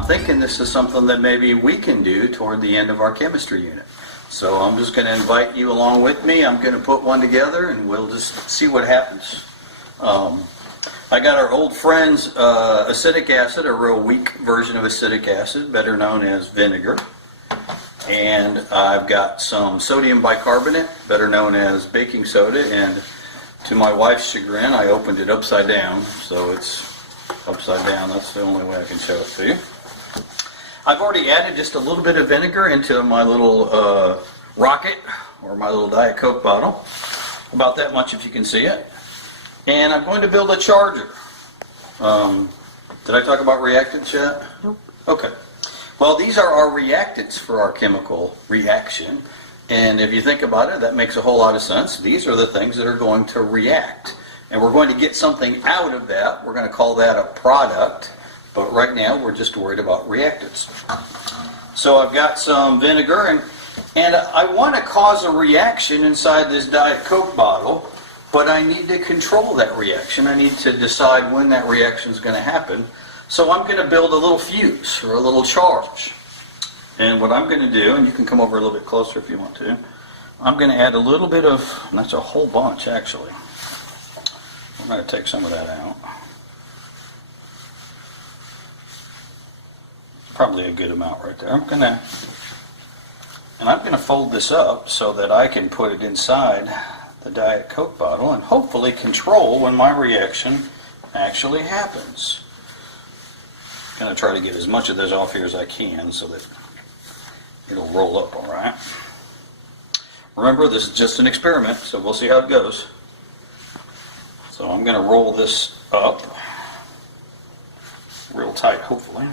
I'm thinking this is something that maybe we can do toward the end of our chemistry unit. So I'm just going to invite you along with me. I'm going to put one together and we'll just see what happens. I got our old friend's acetic acid, a real weak version of acetic acid, better known as vinegar. And I've got some sodium bicarbonate, better known as baking soda, and to my wife's chagrin, I opened it upside down, so it's upside down. That's the only way I can show it to you. I've already added just a little bit of vinegar into my little rocket, or my little Diet Coke bottle, about that much if you can see it. And I'm going to build a charger. Did I talk about reactants yet? Nope. Okay. Well, these are our reactants for our chemical reaction. And if you think about it, that makes a whole lot of sense. These are the things that are going to react. And we're going to get something out of that. We're going to call that a product. But right now, we're just worried about reactants. So I've got some vinegar, and I want to cause a reaction inside this Diet Coke bottle, but I need to control that reaction. I need to decide when that reaction is going to happen. So I'm going to build a little fuse, or a little charge. And what I'm going to do, and you can come over a little bit closer if you want to, I'm going to add a little bit of, and that's a whole bunch actually. I'm going to take some of that out. Probably a good amount right there. I'm going to fold this up so that I can put it inside the Diet Coke bottle and hopefully control when my reaction actually happens. I'm going to try to get as much of this off here as I can so that it'll roll up all right. Remember, this is just an experiment, so we'll see how it goes. So I'm going to roll this up real tight, hopefully.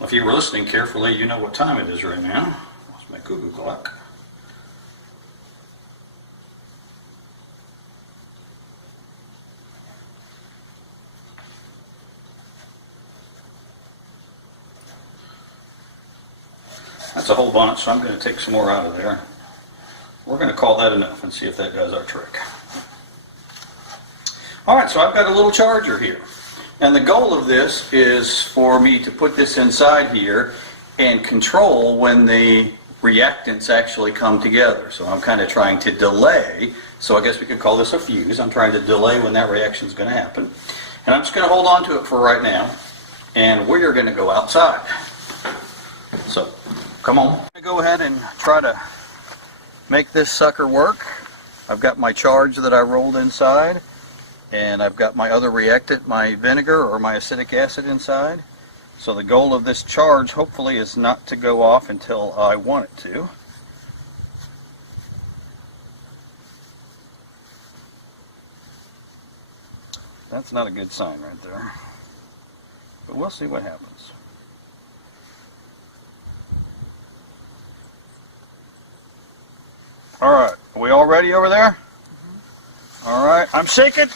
If you were listening carefully, you know what time it is right now. That's my cuckoo clock. That's a whole bunch, so I'm going to take some more out of there. We're going to call that enough and see if that does our trick. Alright, so I've got a little charger here. And the goal of this is for me to put this inside here and control when the reactants actually come together. So I'm kind of trying to delay, so I guess we could call this a fuse. I'm trying to delay when that reaction is going to happen. And I'm just going to hold on to it for right now, and we're going to go outside. So, come on. I'm going to go ahead and try to make this sucker work. I've got my charge that I rolled inside. And I've got my other reactant, my vinegar or my acetic acid inside. So the goal of this charge, hopefully, is not to go off until I want it to. That's not a good sign right there. But we'll see what happens. All right, are we all ready over there? All right, I'm shaking.